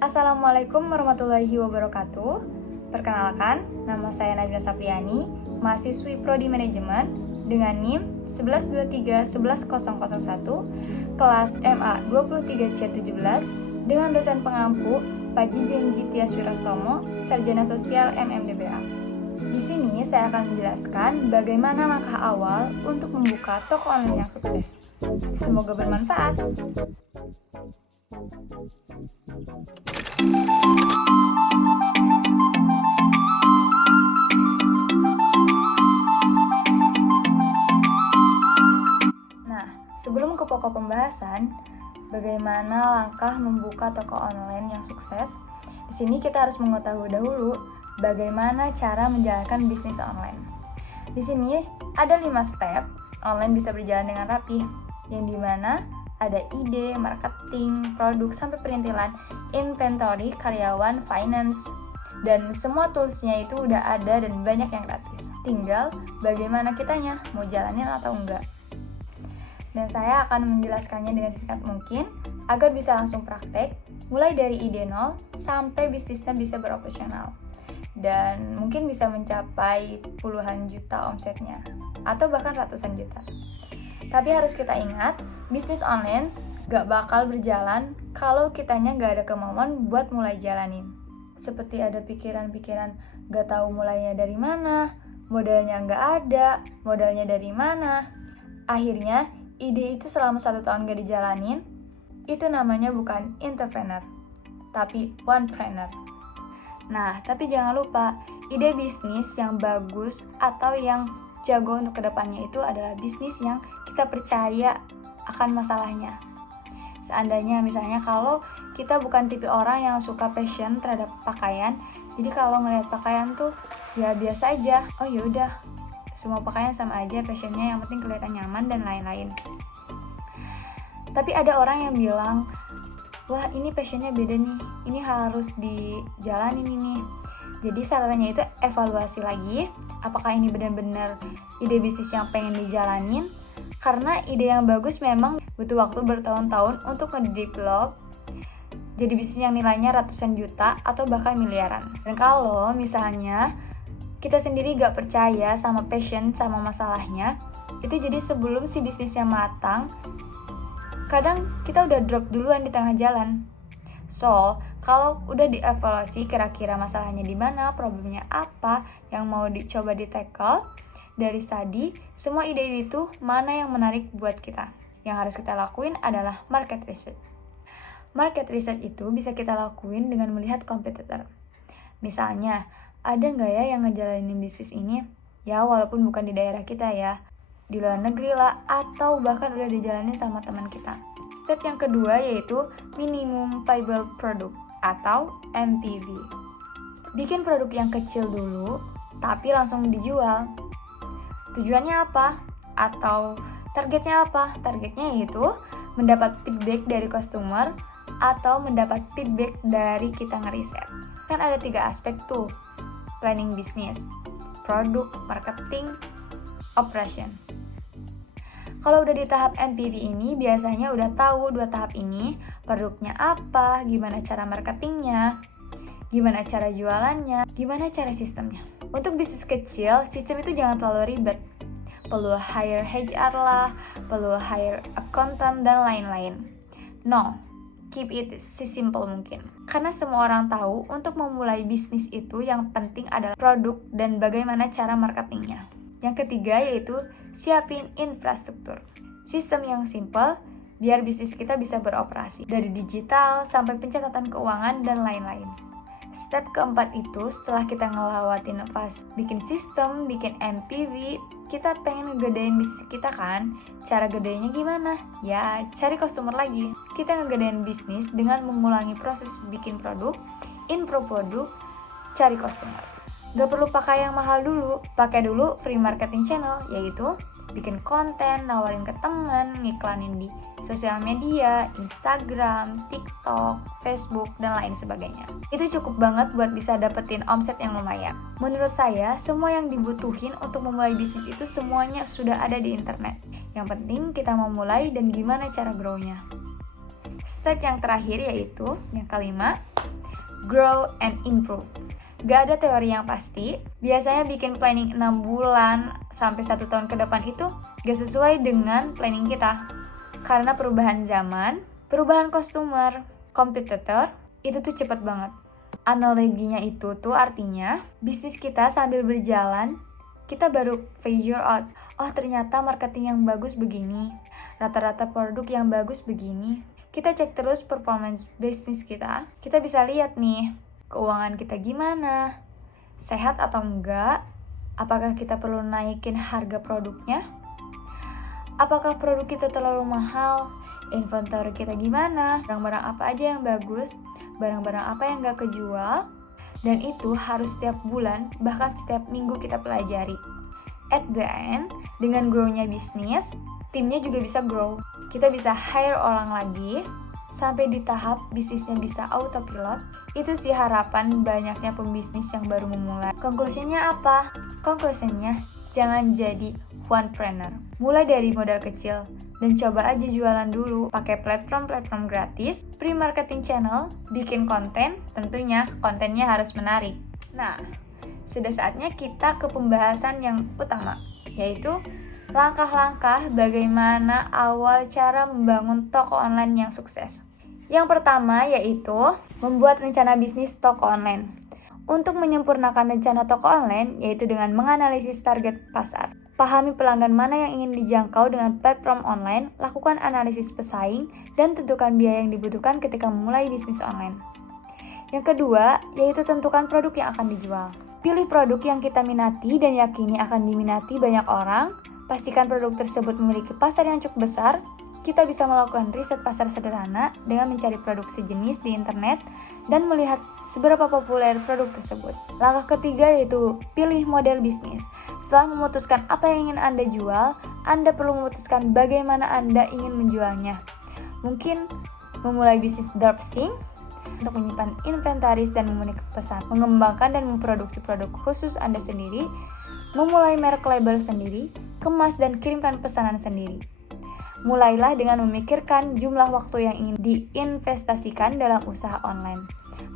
Assalamualaikum warahmatullahi wabarakatuh. Perkenalkan, nama saya Najla Sapriani, mahasiswi Prodi Manajemen dengan NIM 1123-11001, kelas MA 23C17 dengan dosen pengampu Pak Jijen Jitias Wirastomo, Sarjana Sosial MMDBA. Di sini saya akan menjelaskan bagaimana langkah awal untuk membuka toko online yang sukses. Semoga bermanfaat. Nah, sebelum ke pokok pembahasan, bagaimana langkah membuka toko online yang sukses? Di sini kita harus mengetahui dahulu bagaimana cara menjalankan bisnis online. Di sini ada 5 step online bisa berjalan dengan rapi, yang dimana ada ide, marketing, produk, sampai perintilan, inventory, karyawan, finance, dan semua toolsnya itu udah ada dan banyak yang gratis. Tinggal bagaimana kitanya, mau jalanin atau enggak. Dan saya akan menjelaskannya dengan singkat mungkin, agar bisa langsung praktek, mulai dari ide nol sampai bisnisnya bisa beroperasional. Dan mungkin bisa mencapai puluhan juta omsetnya, atau bahkan ratusan juta. Tapi harus kita ingat, bisnis online gak bakal berjalan kalau kitanya gak ada kemauan buat mulai jalanin. Seperti ada pikiran-pikiran gak tahu mulainya dari mana, modalnya gak ada, modalnya dari mana. Akhirnya, ide itu selama 1 tahun gak dijalanin, itu namanya bukan entrepreneur, tapi onepreneur. Nah, tapi jangan lupa, ide bisnis yang bagus atau yang jago untuk kedepannya itu adalah bisnis yang kita percaya akan masalahnya. Seandainya misalnya kalau kita bukan tipe orang yang suka passion terhadap pakaian, jadi kalau ngelihat pakaian tuh ya biasa aja, oh yaudah semua pakaian sama aja passionnya, yang penting kelihatan nyaman dan lain-lain. Tapi ada orang yang bilang, wah ini passionnya beda nih, ini harus dijalanin ini. Jadi sarannya itu evaluasi lagi, apakah ini benar-benar ide bisnis yang pengen dijalanin. Karena ide yang bagus memang butuh waktu bertahun-tahun untuk ngedevelop jadi bisnis yang nilainya ratusan juta atau bahkan miliaran. Dan kalau misalnya kita sendiri gak percaya sama passion, sama masalahnya, itu jadi sebelum si bisnisnya matang, kadang kita udah drop duluan di tengah jalan. So, kalau udah dievaluasi kira-kira masalahnya di mana, problemnya apa yang mau dicoba di-tackle, dari tadi, semua ide itu mana yang menarik buat kita. Yang harus kita lakuin adalah market research. Market research itu bisa kita lakuin dengan melihat kompetitor. Misalnya, ada nggak ya yang ngejalanin bisnis ini? Ya, walaupun bukan di daerah kita ya, di luar negeri lah, atau bahkan udah dijalanin sama teman kita. Step yang kedua yaitu minimum viable product atau MPV. Bikin produk yang kecil dulu, tapi langsung dijual. Tujuannya apa? Atau targetnya apa? Targetnya yaitu mendapat feedback dari customer atau mendapat feedback dari kita ngeriset. Kan ada 3 aspek tuh, planning bisnis, produk, marketing, operation. Kalau udah di tahap MPV ini, biasanya udah tahu 2 tahap ini, produknya apa, gimana cara marketingnya, gimana cara jualannya, gimana cara sistemnya. Untuk bisnis kecil, sistem itu jangan terlalu ribet. Perlu hire HR lah, perlu hire accountant, dan lain-lain. No, keep it sesimpel mungkin. Karena semua orang tahu, untuk memulai bisnis itu yang penting adalah produk dan bagaimana cara marketingnya. Yang ketiga yaitu siapin infrastruktur. Sistem yang simple, biar bisnis kita bisa beroperasi. Dari digital sampai pencatatan keuangan dan lain-lain. Step keempat itu setelah kita ngelewatin fase bikin sistem, bikin MPV, kita pengen ngegedein bisnis kita kan. Cara gedenya gimana? Ya cari customer lagi. Kita ngegedein bisnis dengan mengulangi proses bikin produk, intro produk, cari customer. Gak perlu pakai yang mahal dulu, pakai dulu free marketing channel, yaitu bikin konten, nawarin ke temen, ngiklanin di sosial media, Instagram, TikTok, Facebook, dan lain sebagainya. Itu cukup banget buat bisa dapetin omset yang lumayan. Menurut saya, semua yang dibutuhin untuk memulai bisnis itu semuanya sudah ada di internet. Yang penting kita mau mulai dan gimana cara grow-nya. Step yang terakhir yaitu yang kelima, grow and improve. Gak ada teori yang pasti, biasanya bikin planning 6 bulan sampai 1 tahun ke depan itu gak sesuai dengan planning kita. Karena perubahan zaman, perubahan customer, kompetitor, itu tuh cepet banget. Analoginya itu tuh artinya, bisnis kita sambil berjalan, kita baru figure out, oh ternyata marketing yang bagus begini, rata-rata produk yang bagus begini. Kita cek terus performance bisnis kita bisa lihat nih, keuangan kita gimana, sehat atau enggak, apakah kita perlu naikin harga produknya, apakah produk kita terlalu mahal, inventory kita gimana, barang-barang apa aja yang bagus, barang-barang apa yang gak kejual, dan itu harus setiap bulan, bahkan setiap minggu kita pelajari. At the end, dengan grow-nya bisnis, timnya juga bisa grow. Kita bisa hire orang lagi, sampai di tahap bisnisnya bisa autopilot. Itu sih harapan banyaknya pembisnis yang baru memulai. Konklusinya apa? Konklusinya, jangan jadi onepreneur. Mulai dari modal kecil dan coba aja jualan dulu, pakai platform-platform gratis, pre-marketing channel, bikin konten, tentunya kontennya harus menarik. Nah, sudah saatnya kita ke pembahasan yang utama, yaitu langkah-langkah bagaimana awal cara membangun toko online yang sukses. Yang pertama yaitu membuat rencana bisnis toko online. Untuk menyempurnakan rencana toko online yaitu dengan menganalisis target pasar. Pahami pelanggan mana yang ingin dijangkau dengan platform online, lakukan analisis pesaing, dan tentukan biaya yang dibutuhkan ketika memulai bisnis online. Yang kedua yaitu tentukan produk yang akan dijual. Pilih produk yang kita minati dan yakini akan diminati banyak orang. Pastikan produk tersebut memiliki pasar yang cukup besar. Kita bisa melakukan riset pasar sederhana dengan mencari produk sejenis di internet dan melihat seberapa populer produk tersebut. Langkah ketiga yaitu pilih model bisnis. Setelah memutuskan apa yang ingin Anda jual, Anda perlu memutuskan bagaimana Anda ingin menjualnya. Mungkin memulai bisnis dropshipping untuk menyimpan inventaris dan memenuhi pesan, mengembangkan dan memproduksi produk khusus Anda sendiri, memulai merek label sendiri, kemas dan kirimkan pesanan sendiri. Mulailah dengan memikirkan jumlah waktu yang ingin diinvestasikan dalam usaha online.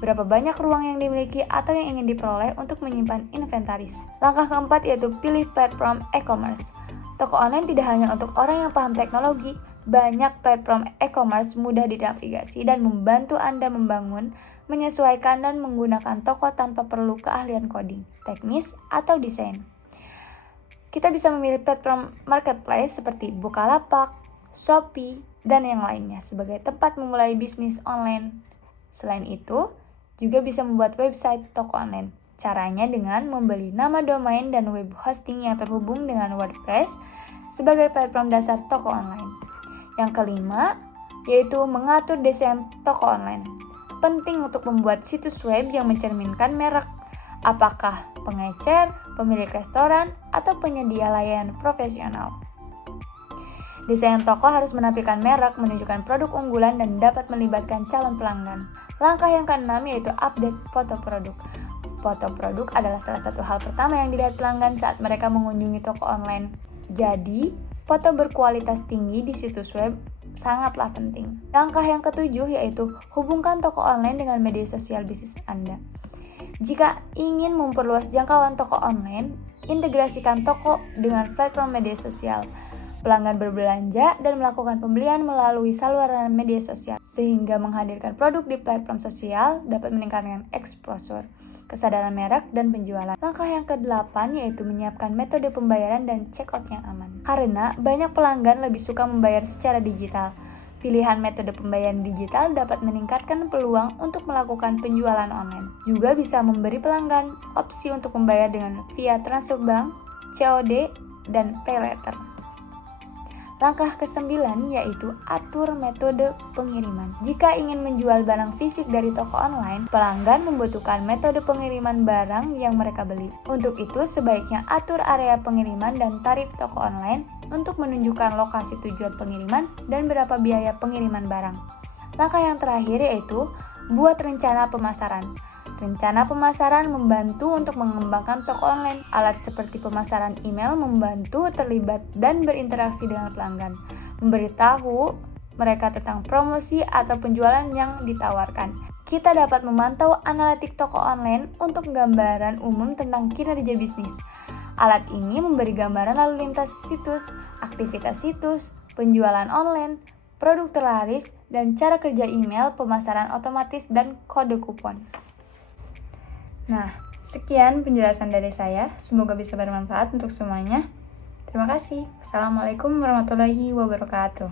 Berapa banyak ruang yang dimiliki atau yang ingin diperoleh untuk menyimpan inventaris. Langkah keempat yaitu pilih platform e-commerce. Toko online tidak hanya untuk orang yang paham teknologi. Banyak platform e-commerce mudah dinavigasi dan membantu Anda membangun, menyesuaikan dan menggunakan toko tanpa perlu keahlian coding, teknis, atau desain. Kita bisa memilih platform marketplace seperti Bukalapak, Shopee, dan yang lainnya sebagai tempat memulai bisnis online. Selain itu, juga bisa membuat website toko online. Caranya dengan membeli nama domain dan web hosting yang terhubung dengan WordPress sebagai platform dasar toko online. Yang kelima, yaitu mengatur desain toko online. Penting untuk membuat situs web yang mencerminkan merek. Apakah pengecer, pemilik restoran, atau penyedia layanan profesional. Desain toko harus menampilkan merek, menunjukkan produk unggulan, dan dapat melibatkan calon pelanggan. Langkah yang keenam yaitu update foto produk. Foto produk adalah salah satu hal pertama yang dilihat pelanggan saat mereka mengunjungi toko online. Jadi, foto berkualitas tinggi di situs web sangatlah penting. Langkah yang ketujuh yaitu hubungkan toko online dengan media sosial bisnis Anda. Jika ingin memperluas jangkauan toko online, integrasikan toko dengan platform media sosial. Pelanggan berbelanja dan melakukan pembelian melalui saluran media sosial, sehingga menghadirkan produk di platform sosial dapat meningkatkan exposure, kesadaran merek, dan penjualan. Langkah yang ke-8 yaitu menyiapkan metode pembayaran dan checkout yang aman. Karena banyak pelanggan lebih suka membayar secara digital. Pilihan metode pembayaran digital dapat meningkatkan peluang untuk melakukan penjualan online. Juga bisa memberi pelanggan opsi untuk membayar dengan via transfer bank, COD, dan pay later. Langkah ke-9 yaitu atur metode pengiriman. Jika ingin menjual barang fisik dari toko online, pelanggan membutuhkan metode pengiriman barang yang mereka beli. Untuk itu, sebaiknya atur area pengiriman dan tarif toko online untuk menunjukkan lokasi tujuan pengiriman dan berapa biaya pengiriman barang. Langkah yang terakhir yaitu buat rencana pemasaran. Rencana pemasaran membantu untuk mengembangkan toko online. Alat seperti pemasaran email membantu terlibat dan berinteraksi dengan pelanggan. Memberitahu mereka tentang promosi atau penjualan yang ditawarkan. Kita dapat memantau analitik toko online untuk gambaran umum tentang kinerja bisnis. Alat ini memberi gambaran lalu lintas situs, aktivitas situs, penjualan online, produk terlaris, dan cara kerja email, pemasaran otomatis, dan kode kupon. Nah, sekian penjelasan dari saya. Semoga bisa bermanfaat untuk semuanya. Terima kasih. Assalamualaikum warahmatullahi wabarakatuh.